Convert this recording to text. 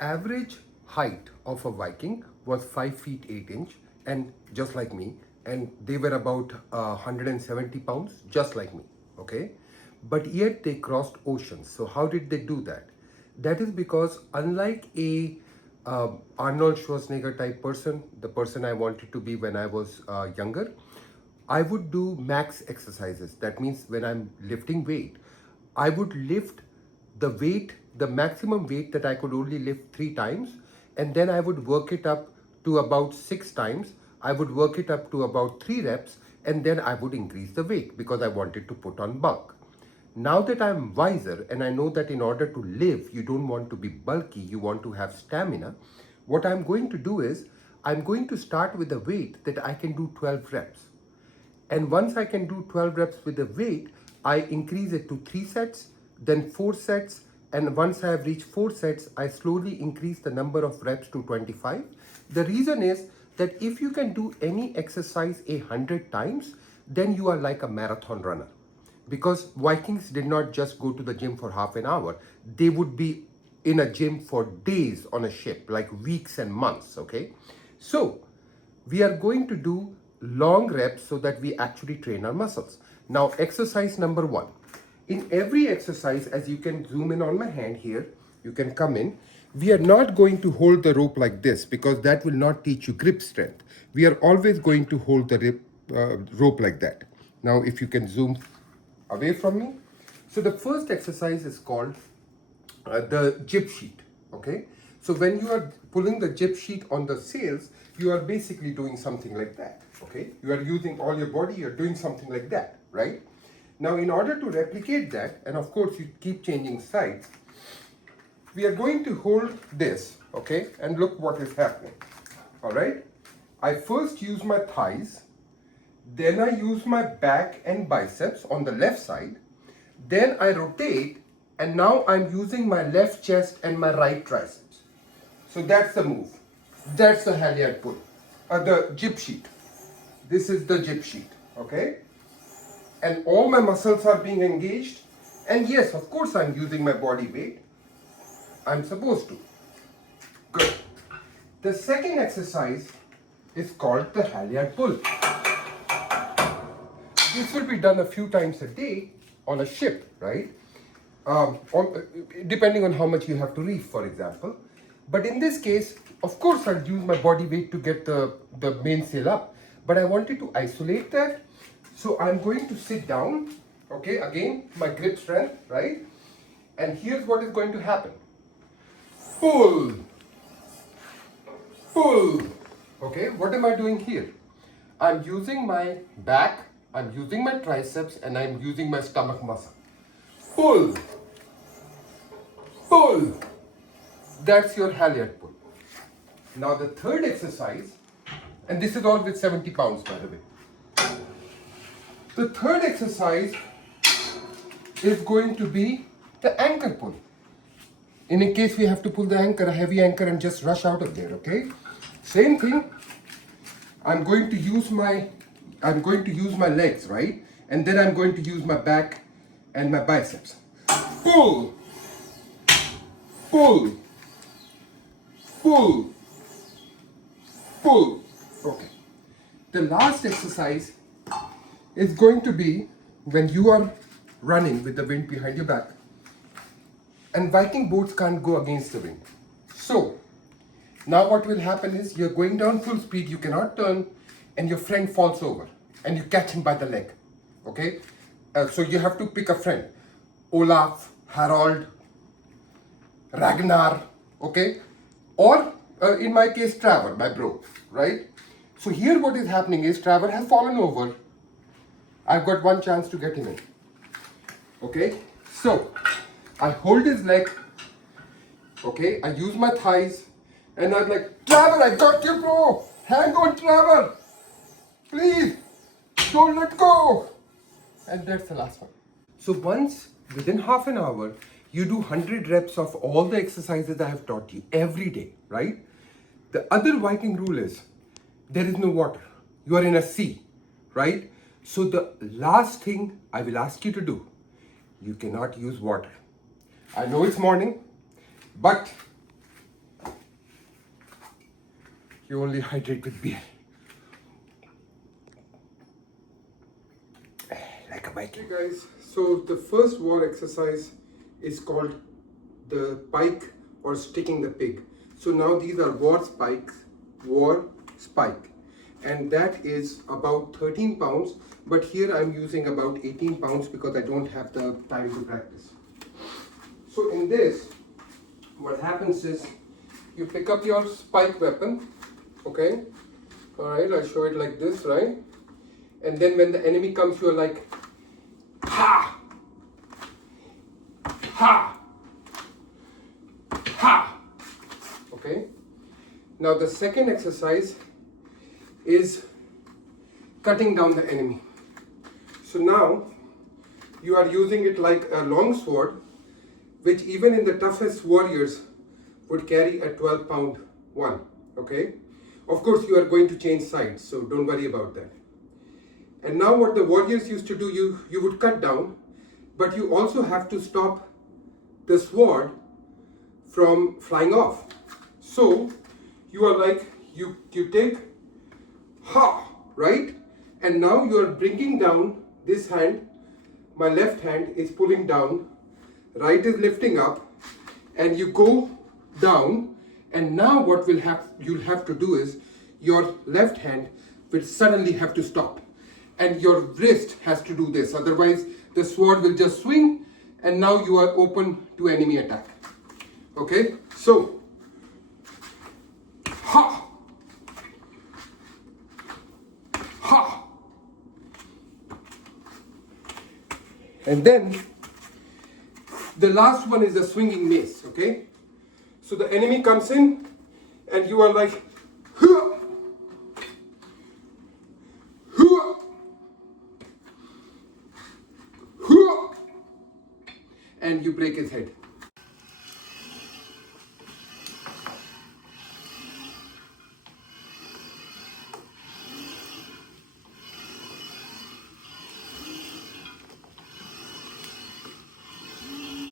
Average height of a Viking was 5 feet 8 inch, and just like me, and they were about 170 pounds, just like me. Okay, but yet they crossed oceans. So how did they do that? That is because unlike a Arnold Schwarzenegger type person, the person I wanted to be when I was younger, I would do max exercises. That means when I'm lifting weight, I would lift the weight, the maximum weight that I could only lift 3 times, and then I would work it up to about 6 times. I would work it up to about 3 reps, and then I would increase the weight because I wanted to put on bulk. Now that I'm wiser and I know that in order to live, you don't want to be bulky, you want to have stamina, what I'm going to do is I'm going to start with a weight that I can do 12 reps. And once I can do 12 reps with the weight, I increase it to 3 sets, then 4 sets. And once I have reached 4 sets, I slowly increase the number of reps to 25. The reason is that if you can do any exercise 100 times, then you are like a marathon runner. Because Vikings did not just go to the gym for half an hour, they would be in a gym for days on a ship, like weeks and months. Okay, so we are going to do long reps so that we actually train our muscles. Now, exercise number 1. In every exercise, as you can zoom in on my hand here, you can come in. We are not going to hold the rope like this because that will not teach you grip strength. We are always going to hold the rope like that. Now, if you can zoom away from me. So the first exercise is called the jib sheet. Okay, so when you are pulling the jib sheet on the sails, you are basically doing something like that. Okay, you are using all your body, you're doing something like that, right? Now, in order to replicate that, and of course you keep changing sides, we are going to hold this, okay, and look what is happening. All right, I first use my thighs, then I use my back and biceps on the left side, then I rotate, and now I'm using my left chest and my right triceps. So that's the move. That's the halyard pull. The jib sheet. This is the jib sheet. Okay? And all my muscles are being engaged. And yes, of course, I'm using my body weight. I'm supposed to. Good. The second exercise is called the halyard pull. This will be done a few times a day on a ship, right? Depending on how much you have to reef, for example. But in this case, of course, I'll use my body weight to get the mainsail up. But I wanted to isolate that. So I'm going to sit down, okay? Again, my grip strength, right? And here's what is going to happen. Pull. Pull. Okay, what am I doing here? I'm using my back, I'm using my triceps, and I'm using my stomach muscle. Pull. Pull. That's your halyard pull. Now the third exercise, and this is all with 70 pounds, by the way. The third exercise is going to be the anchor pull. In case we have to pull the anchor, a heavy anchor, and just rush out of there, okay? Same thing. I'm going to use my legs, right? And then I'm going to use my back and my biceps. Pull. Pull. Pull. Pull. Okay. The last exercise is going to be when you are running with the wind behind your back. And Viking boats can't go against the wind. So, now what will happen is you're going down full speed, you cannot turn, and your friend falls over and you catch him by the leg. Okay? So you have to pick a friend. Olaf, Harold, Ragnar, okay? Or in my case, Trevor, my bro, right? So here what is happening is Trevor has fallen over. I've got one chance to get him in. Okay? So I hold his leg, okay? I use my thighs, and I'm like, Trevor, I got you, bro. Hang on, Trevor. Please, don't let go. And that's the last one. So once, within half an hour, you do 100 reps of all the exercises I have taught you every day, right? The other Viking rule is, there is no water. You are in a sea, right? So the last thing I will ask you to do, you cannot use water. I know it's morning, but You only hydrate with beer. Like a Viking. Hey guys, so the first war exercise is called the pike or sticking the pig. So now these are war spike, and that is about 13 pounds, but here I'm using about 18 pounds because I don't have the time to practice. So in this, what happens is you pick up your spike weapon, okay? All right, I'll show it like this, right? And then when the enemy comes, you're like, ha! Ha! Ha! Okay? Now the second exercise is cutting down the enemy. So now you are using it like a long sword, which even in the toughest warriors would carry a 12-pound one, okay? Of course, you are going to change sides, so don't worry about that. And now what the warriors used to do, you would cut down, but you also have to stop the sword from flying off. So you are like, you take, ha, right? And now you are bringing down this hand, my left hand is pulling down, right is lifting up, and you go down, and now what you'll have to do is your left hand will suddenly have to stop, and your wrist has to do this, otherwise the sword will just swing, and now you are open to enemy attack. Okay, so ha, ha, and then the last one is the swinging mace. Okay, so the enemy comes in and you are like, huh, huh, huh, and you break his head.